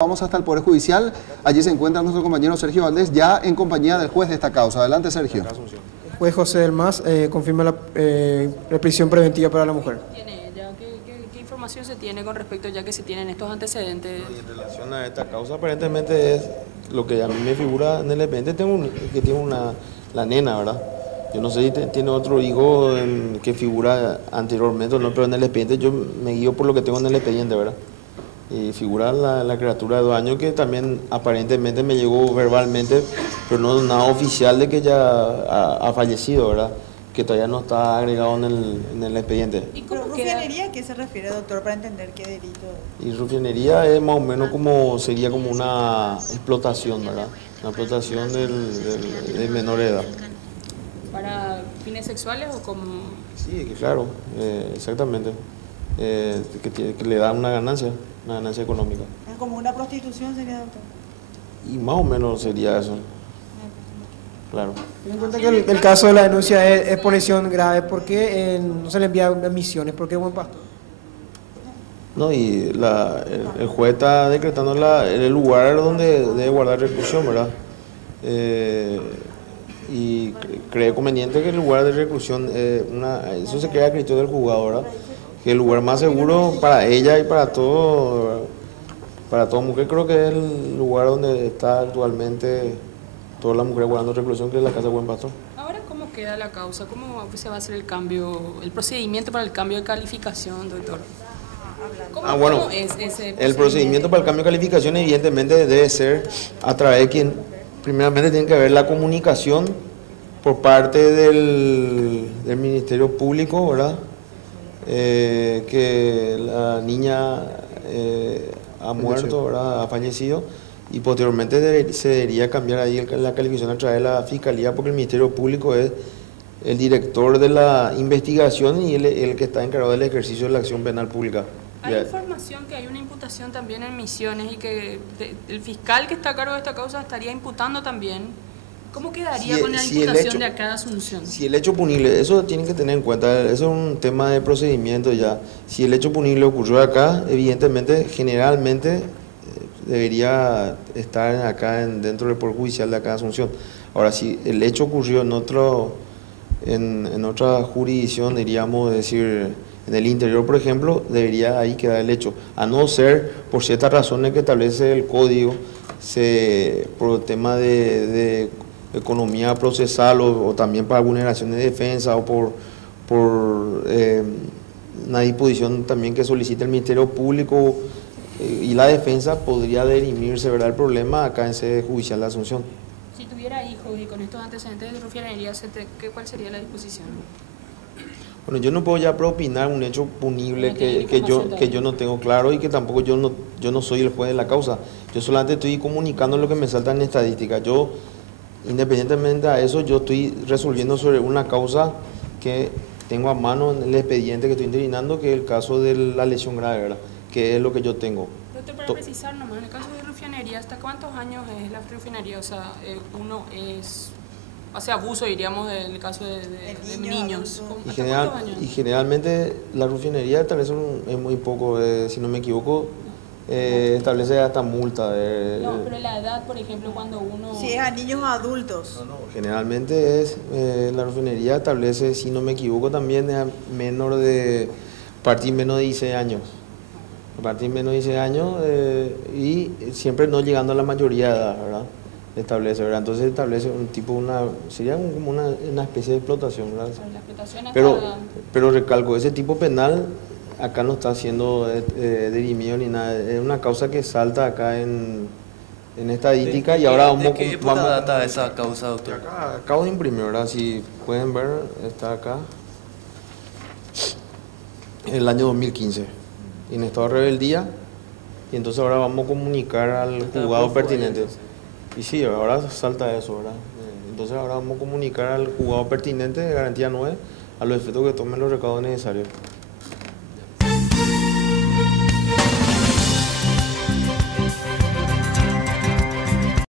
Vamos hasta el Poder Judicial. Allí se encuentra nuestro compañero Sergio Valdés, ya en compañía del juez de esta causa. Adelante, Sergio. El juez José del Mas confirma la prisión preventiva para la mujer. ¿Qué información se tiene con respecto ya que se tienen estos antecedentes? En relación a esta causa, aparentemente es lo que a mí me figura en el expediente, que tiene la nena, ¿verdad? Yo no sé si tiene otro hijo que figura anteriormente o no, pero en el expediente yo me guío por lo que tengo en el expediente, ¿verdad? Y figura la criatura de 2 años que también aparentemente me llegó verbalmente, pero no nada oficial de que ya ha fallecido, ¿verdad? Que todavía no está agregado en el expediente. ¿Y ¿Pero cómo queda? rufianería a qué se refiere, doctor, para entender qué delito? Y rufianería es más o menos sería como una explotación, ¿verdad? Una explotación de menor edad. ¿Para fines sexuales o como...? Sí, claro, exactamente. Que le da una ganancia económica. Como una prostitución sería, doctor. Y más o menos sería eso. Claro. Ten en cuenta que el caso de la denuncia es por lesión grave. ¿Por qué no se le envía a misiones? ¿Por qué buen pastor? No, y el juez está decretando el lugar donde debe guardar reclusión, ¿verdad? Y cree conveniente que el lugar de reclusión, eso se queda a criterio del juzgado, ¿verdad? Que el lugar más seguro para ella y para toda mujer, creo que es el lugar donde está actualmente todas las mujeres guardando reclusión, que es la casa de Buen Pastor. Ahora, ¿cómo queda la causa? ¿Cómo se va a hacer el cambio, el procedimiento para el cambio de calificación, doctor? Bueno, ¿Cómo es ese el procedimiento para el cambio de calificación evidentemente debe ser a través de quien, primeramente tiene que haber la comunicación por parte del Ministerio Público, ¿verdad? Que la niña ha muerto, ¿verdad? Ha fallecido, y posteriormente se debería cambiar ahí la calificación a través de la Fiscalía, porque el Ministerio Público es el director de la investigación y el que está encargado del ejercicio de la acción penal pública. Hay información que hay una imputación también en Misiones y que el fiscal que está a cargo de esta causa estaría imputando también. ¿Cómo quedaría con la imputación de acá de Asunción? Si el hecho punible, eso tienen que tener en cuenta, eso es un tema de procedimiento ya. Si el hecho punible ocurrió acá, evidentemente, generalmente debería estar acá dentro del Poder Judicial de acá de Asunción. Ahora, si el hecho ocurrió en otra jurisdicción, diríamos decir, en el interior, por ejemplo, debería ahí quedar el hecho, a no ser por ciertas razones que establece el código, por el tema de economía procesal o también para vulneración de defensa o por una disposición también que solicita el Ministerio Público y la defensa, podría dirimirse, ¿verdad?, el problema acá en sede judicial de Asunción. Si tuviera hijos y con estos antecedentes de rufianería, ¿cuál sería la disposición? Bueno, yo no puedo ya propinar un hecho punible que yo no tengo claro y que tampoco yo no soy el juez de la causa. Yo solamente estoy comunicando lo que me salta en estadística. Yo, independientemente a eso, yo estoy resolviendo sobre una causa que tengo a mano en el expediente que estoy interinando, que es el caso de la lesión grave, ¿verdad?, que es lo que yo tengo. Doctor, para precisar nomás, en el caso de rufianería, ¿hasta cuántos años es la rufianería? O sea, hace abuso, diríamos, en el caso de niños. Y generalmente la rufianería establece es muy poco, si no me equivoco, establece hasta multa. No, pero la edad, por ejemplo, cuando uno... Si es a niños o adultos. No, generalmente la rufianería establece, si no me equivoco, también a partir menos de 16 años. A partir menos de 16 años y siempre no llegando a la mayoría de edad, ¿verdad? Establece, ¿verdad? Entonces establece sería como una especie de explotación, ¿verdad? La explotación Pero recalco, ese tipo penal acá no está siendo dirimido ni nada, es una causa que salta acá en estadística y ahora ¿De qué época data esa causa, doctor? Acabo de imprimir, ¿verdad? Si pueden ver, está acá, el año 2015, en estado de rebeldía, y entonces ahora vamos a comunicar al juzgado pertinente. Y sí, ahora salta eso, ¿verdad? Entonces ahora vamos a comunicar al juzgado pertinente de garantía 9 a los efectos que tomen los recaudos necesarios.